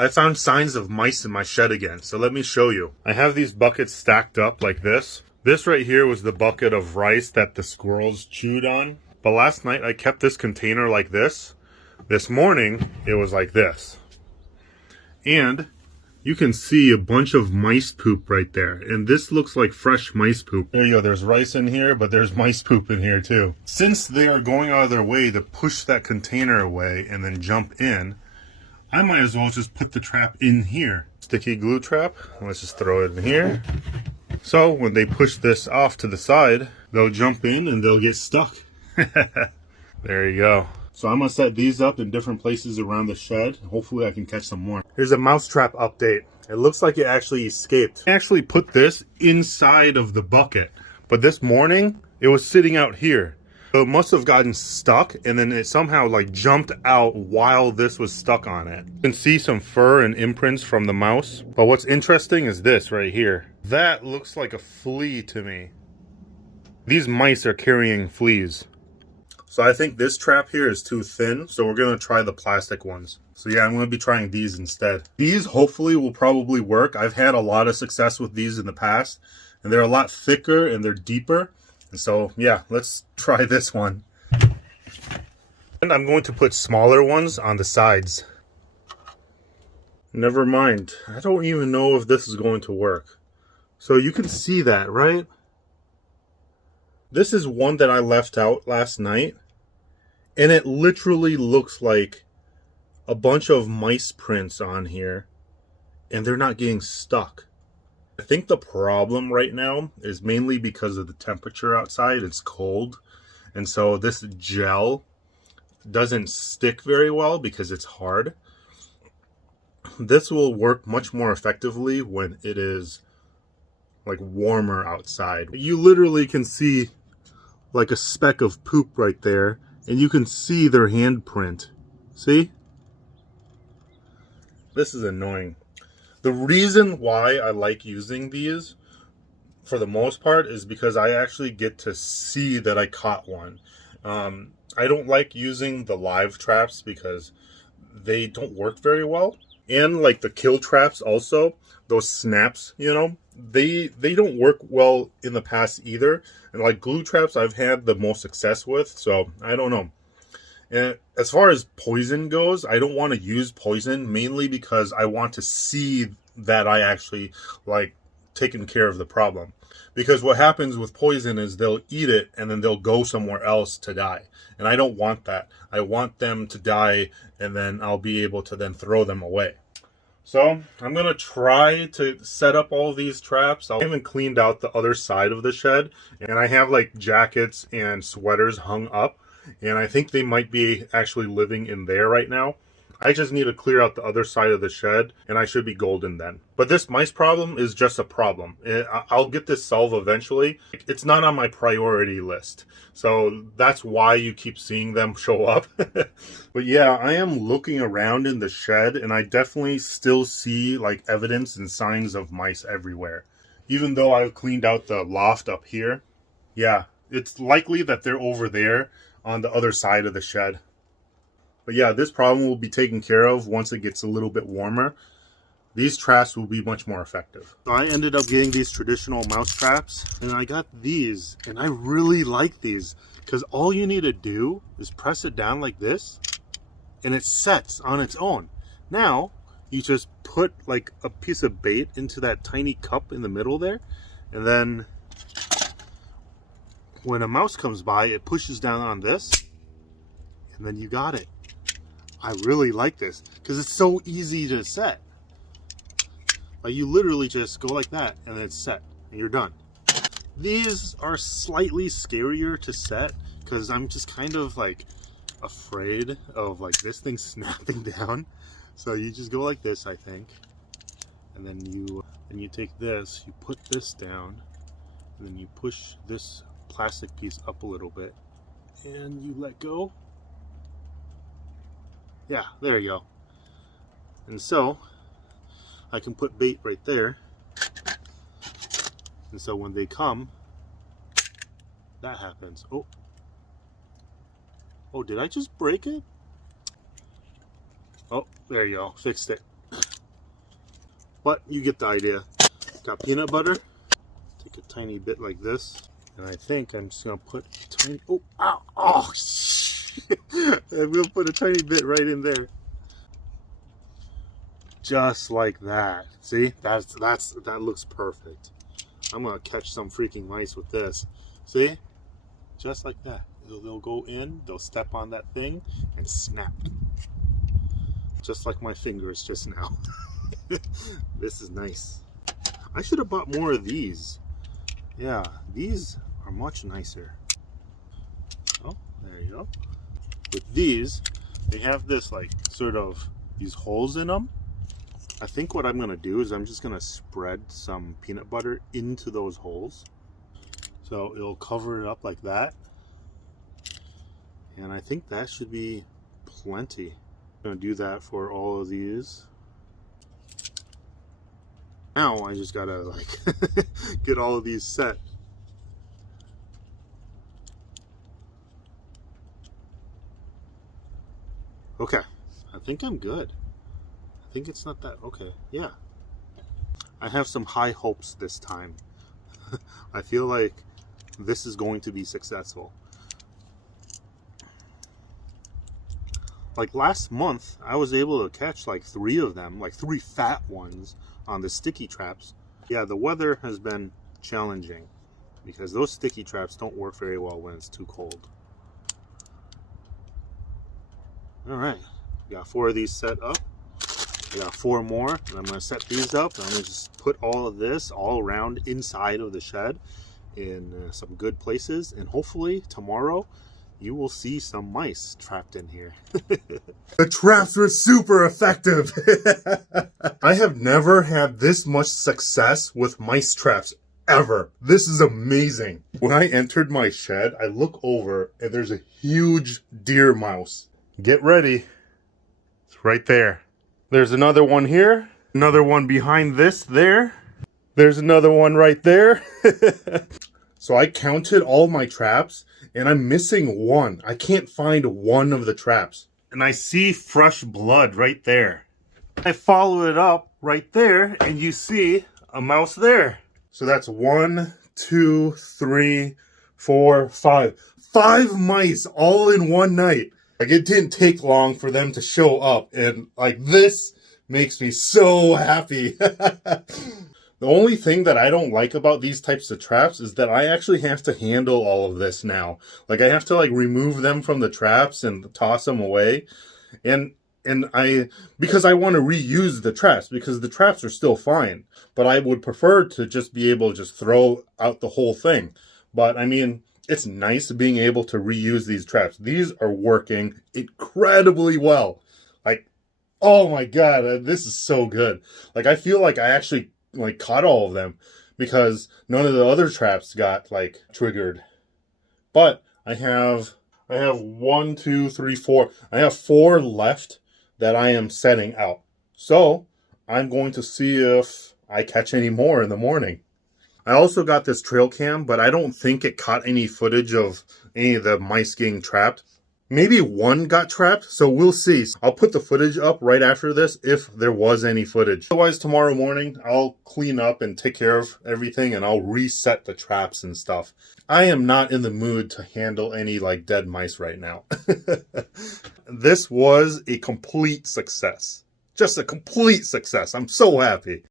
I found signs of mice in my shed again, so let me show you. I have these buckets stacked up like this. This right here was the bucket of rice that the squirrels chewed on. But last night I kept this container like this. This morning it was like this. And you can see a bunch of mice poop right there. And this looks like fresh mice poop. There you go, there's rice in here, but there's mice poop in here too. Since they are going out of their way to push that container away and then jump in, I might as well just put the trap in here. Sticky glue trap, let's just throw it in here. So when they push this off to the side, they'll jump in and they'll get stuck. There you go. So I'm gonna set these up in different places around the shed. Hopefully I can catch some more. Here's a mousetrap update. It looks like it actually escaped. I actually put this inside of the bucket, but this morning it was sitting out here. So it must have gotten stuck and then it somehow like jumped out while this was stuck on it. You can see some fur and imprints from the mouse. But what's interesting is this right here. That looks like a flea to me. These mice are carrying fleas. So I think this trap here is too thin, so we're going to try the plastic ones. So yeah, I'm going to be trying these instead. These hopefully will probably work. I've had a lot of success with these in the past, and they're a lot thicker and they're deeper. And so yeah, let's try this one. And I'm going to put smaller ones on the sides. Never mind. I don't even know if this is going to work. So you can see that, right? This is one that I left out last night, and it literally looks like a bunch of mice prints on here, and they're not getting stuck. I think the problem right now is mainly because of the temperature outside. It's cold, and so this gel doesn't stick very well because it's hard. This will work much more effectively when it is like warmer outside. You literally can see like a speck of poop right there, and you can see their handprint. See? This is annoying. The reason why I like using these for the most part is because I actually get to see that I caught one. I don't like using the live traps because they don't work very well. And like the kill traps also, those snaps, you know, they don't work well in the past either. And like glue traps I've had the most success with, so I don't know. And as far as poison goes, I don't want to use poison mainly because I want to see that I actually like taken care of the problem. Because what happens with poison is they'll eat it and then they'll go somewhere else to die. And I don't want that. I want them to die and then I'll be able to then throw them away. So I'm going to try to set up all these traps. I haven't cleaned out the other side of the shed, and I have like jackets and sweaters hung up, and I think they might be actually living in there right now. I just need to clear out the other side of the shed and I should be golden then. But this mice problem is just a problem. I'll get this solved eventually. It's not on my priority list. So that's why you keep seeing them show up. But yeah, I am looking around in the shed and I definitely still see like evidence and signs of mice everywhere. Even though I've cleaned out the loft up here. Yeah, it's likely that they're over there on the other side of the shed. But yeah, this problem will be taken care of once it gets a little bit warmer. These traps will be much more effective. So I ended up getting these traditional mouse traps, and I got these, and I really like these because all you need to do is press it down like this, and it sets on its own. Now, you just put like a piece of bait into that tiny cup in the middle there, and then when a mouse comes by, it pushes down on this, and then you got it. I really like this because it's so easy to set. Like you literally just go like that and then it's set and you're done. These are slightly scarier to set because I'm just kind of like afraid of like this thing snapping down. So you just go like this, I think, and then you take this, you put this down, and then you push this plastic piece up a little bit and you let go. Yeah, there you go. And so I can put bait right there, and so when they come, that happens. Oh, did I just break it? Oh, there you go, fixed it. but you get the idea. Got peanut butter. Take a tiny bit like this. And I think I'm just going to put a tiny... Oh, ow, oh, shit. I'm going to put a tiny bit right in there. Just like that. See? That looks perfect. I'm going to catch some freaking mice with this. See? Just like that. They'll go in, they'll step on that thing, and snap. Just like my fingers just now. This is nice. I should have bought more of these. Yeah, these are much nicer. Oh, there you go. With these, they have this like sort of these holes in them. I think what I'm gonna do is I'm just gonna spread some peanut butter into those holes. So it'll cover it up like that. And I think that should be plenty. I'm gonna do that for all of these. Now I just gotta like get all of these set. Okay, I think I'm good. I think it's not that, okay, yeah. I have some high hopes this time. I feel like this is going to be successful. Like last month, I was able to catch like 3 of them, like 3 fat ones on the sticky traps. Yeah, the weather has been challenging because those sticky traps don't work very well when it's too cold. All right, we got 4 of these set up. We got 4 more, and I'm gonna set these up. And I'm gonna just put all of this all around inside of the shed in some good places, and hopefully tomorrow you will see some mice trapped in here. The traps were super effective. I have never had this much success with mice traps ever. This is amazing. When I entered my shed, I look over and there's a huge deer mouse. Get ready. It's right there. There's another one here. Another one behind this there. There's another one right there. So I counted all my traps and I'm missing one. I can't find one of the traps. And I see fresh blood right there. I follow it up right there and you see a mouse there. So that's 1, 2, 3, 4, 5. 5 mice all in one night. Like it didn't take long for them to show up, and like this makes me so happy. The only thing that I don't like about these types of traps is that I actually have to handle all of this now. Like I have to like remove them from the traps and toss them away. And because I want to reuse the traps, because the traps are still fine, but I would prefer to just be able to just throw out the whole thing. But I mean, it's nice being able to reuse these traps. These are working incredibly well. Like, oh my God, this is so good. Like I feel like I actually like caught all of them because none of the other traps got like triggered. But I have 1, 2, 3, 4. I have 4 left that I am setting out. So I'm going to see if I catch any more in the morning. I also got this trail cam, but I don't think it caught any footage of any of the mice getting trapped. Maybe one got trapped, so we'll see. I'll put the footage up right after this if there was any footage. Otherwise, tomorrow morning, I'll clean up and take care of everything, and I'll reset the traps and stuff. I am not in the mood to handle any like dead mice right now. This was a complete success. Just a complete success. I'm so happy.